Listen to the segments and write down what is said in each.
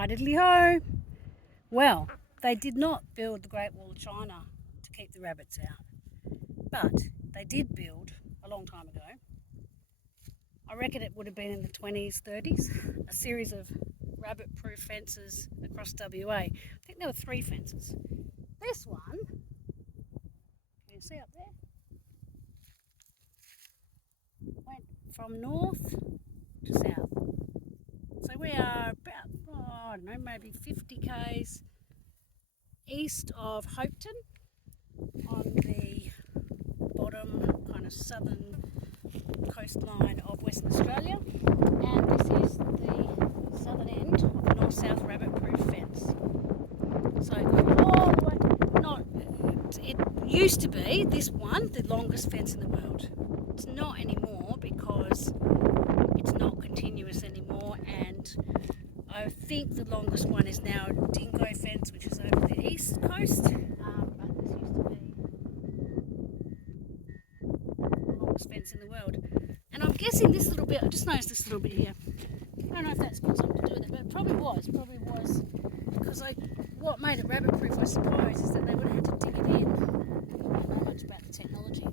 Hi diddly ho! Well, they did not build the Great Wall of China to keep the rabbits out, but they did build, a long time ago, I reckon it would have been in the 20s, 30s, a series of rabbit-proof fences across WA. I think there were 3 fences. This one, can you see up there, went from north to south. So we are about, I don't know, maybe 50 k's east of Hopeton on the bottom kind of southern coastline of Western Australia, and this is the southern end of the north-south rabbit-proof fence. So going all the way, it used to be, this one, the longest fence in the world. It's not anymore because it's not continuous anymore, and I think the longest one is now a dingo fence, which is over the east coast. But this used to be the longest fence in the world. And I'm guessing this little bit, I just noticed this little bit here. I don't know if that's got something to do with it, but it probably was because what made it rabbit-proof, I suppose, is that they would have had to dig it in. I don't know much about the technology.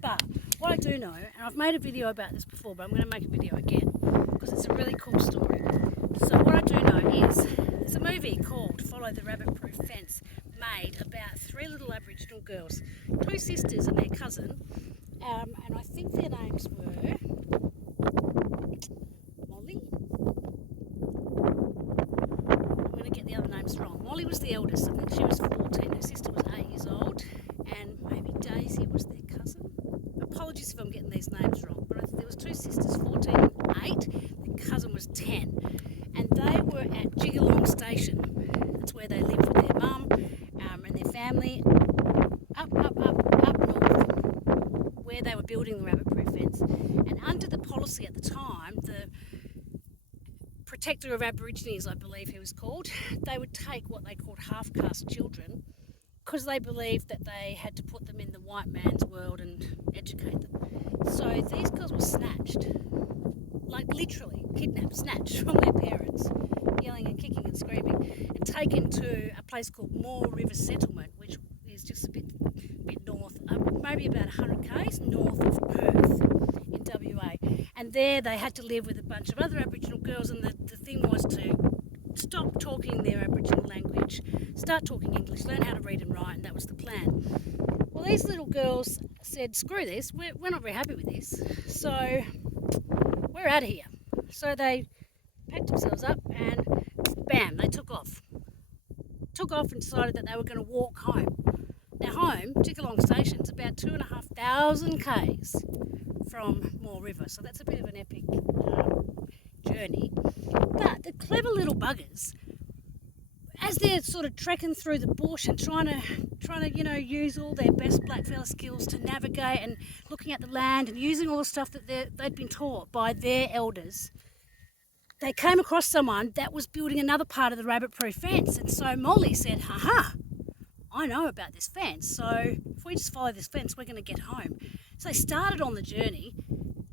But what I do know, and I've made a video about this before, but I'm going to make a video again because it's a really cool story. So what I do know is there's a movie called Follow the Rabbit-Proof Fence made about 3 little Aboriginal girls, 2 sisters and their cousin, and I think their names were Molly. I'm going to get the other names wrong. Molly was the eldest, I think she was 14, her sister was 8 years old, and maybe Daisy was their cousin. Apologies if I'm getting these names wrong, but there was 2 sisters, 14 and 8, the cousin was 10, and they were at Jigalong Station. That's where they lived with their mum and their family, up north, where they were building the rabbit-proof fence. And under the policy at the time, the Protector of Aborigines, I believe he was called, they would take what they called half-caste children because they believed that they had to put them in the white man's world and educate them. So these girls were snatched, like literally kidnapped, snatched from their parents, yelling and kicking and screaming, and taken to a place called Moore River Settlement, which is just a bit north, maybe about 100 k's north of Perth in WA. And there they had to live with a bunch of other Aboriginal girls, and the thing was to stop talking their Aboriginal language, start talking English, learn how to read and write, and that was the plan. Well, these little girls said, screw this, we're not very happy with this, so we're out of here. So they packed themselves up and bam, they took off. And decided that they were going to walk home. Now home, Jigalong Station's about 2,500 k's from Moore River, so that's a bit of an epic journey. But the clever little buggers, as they're sort of trekking through the bush and trying to use all their best blackfella skills to navigate and looking at the land and using all the stuff that they'd been taught by their elders, they came across someone that was building another part of the rabbit-proof fence. And so Molly said, haha, I know about this fence, so if we just follow this fence, we're going to get home. So they started on the journey,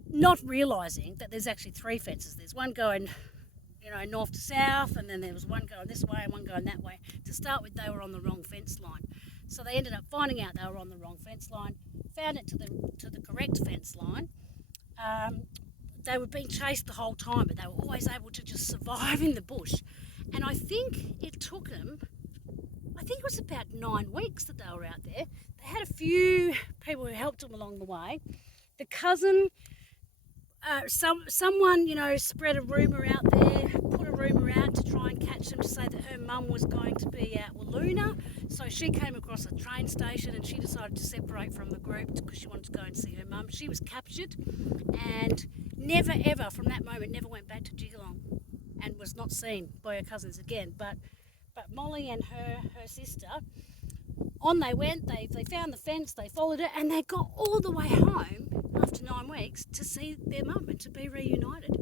not realising that there's actually 3 fences. There's one going, north to south, and then there was one going this way and one going that way. To start with, they were on the wrong fence line. So they ended up finding out they were on the wrong fence line, found it to the correct fence line. They were being chased the whole time, but they were always able to just survive in the bush. And I think it took them, it was about 9 weeks that they were out there. They had a few people who helped them along the way. The cousin, someone, spread a rumour out there, put a rumour out to try and catch them, to say that her mum was going to be at Walloona. So she came across a train station and she decided to separate from the group because she wanted to go and see her mum. She was captured and never ever, from that moment, never went back to Jigalong and was not seen by her cousins again. But Molly and her sister, on they went, they found the fence, they followed it, and they got all the way home after 9 weeks to see their mum and to be reunited.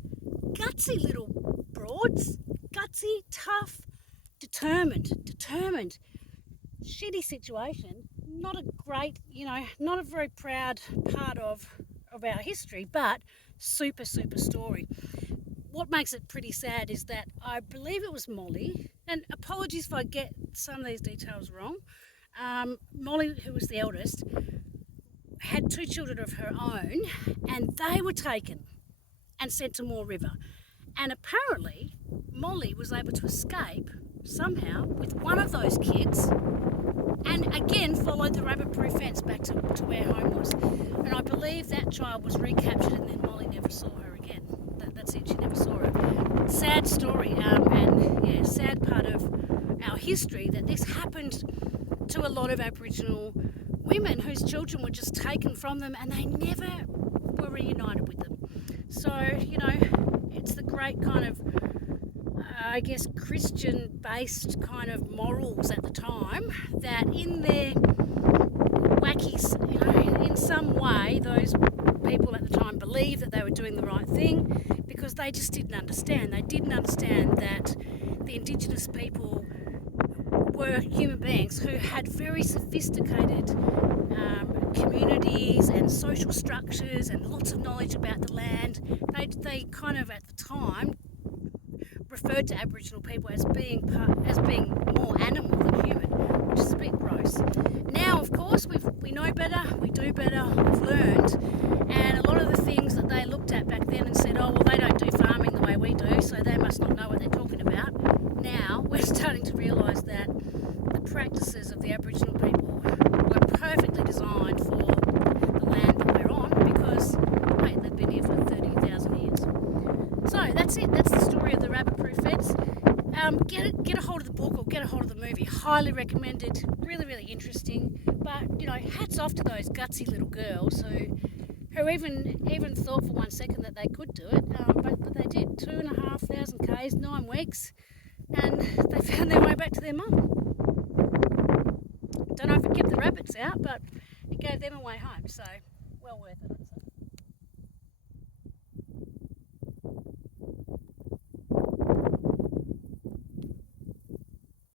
Gutsy little broads, gutsy, tough, determined. Shitty situation, not a great, not a very proud part of our history, but super story. what makes it pretty sad is that I believe it was Molly, and apologies if I get some of these details wrong. Molly, who was the eldest, had 2 children of her own, and they were taken and sent to Moore River. And apparently, Molly was able to escape somehow with one of those kids and again followed the rabbit-proof fence back to where home was. And I believe that child was recaptured and then Molly never saw her again. That's it, she never saw her. Sad story, and yeah, sad part of our history that this happened to a lot of Aboriginal women whose children were just taken from them and they never were reunited with them. So, it's the great kind of, I guess, Christian-based kind of morals at the time that in their wacky, in some way, those people at the time believed that they were doing the right thing because they just didn't understand. They didn't understand that the Indigenous people were human beings who had very sophisticated communities and social structures and lots of knowledge about the land. They kind of at the time referred to Aboriginal people as being more animal than human, which is a bit gross. Now, of course, we know better, we do better, we've learned, and a lot of the things that they looked at back then and said, oh, well, they don't do farming the way we do, so they must not know what they're talking about. Now, we're starting to realise that the practices of the Aboriginal people were perfectly designed for the land that we're on because, wait, they've been here for 30,000 years. So that's it. That's the story of the rabbit-proof fence. Get a hold of the book or get a hold of the movie. Highly recommended. Really, really interesting. But hats off to those gutsy little girls who even thought for 1 second that they could do it. But they did. 2,500 k's, 9 weeks, and they found their way back to their mum. Don't know if it kept the rabbits out, but it gave them a way home. So well worth it.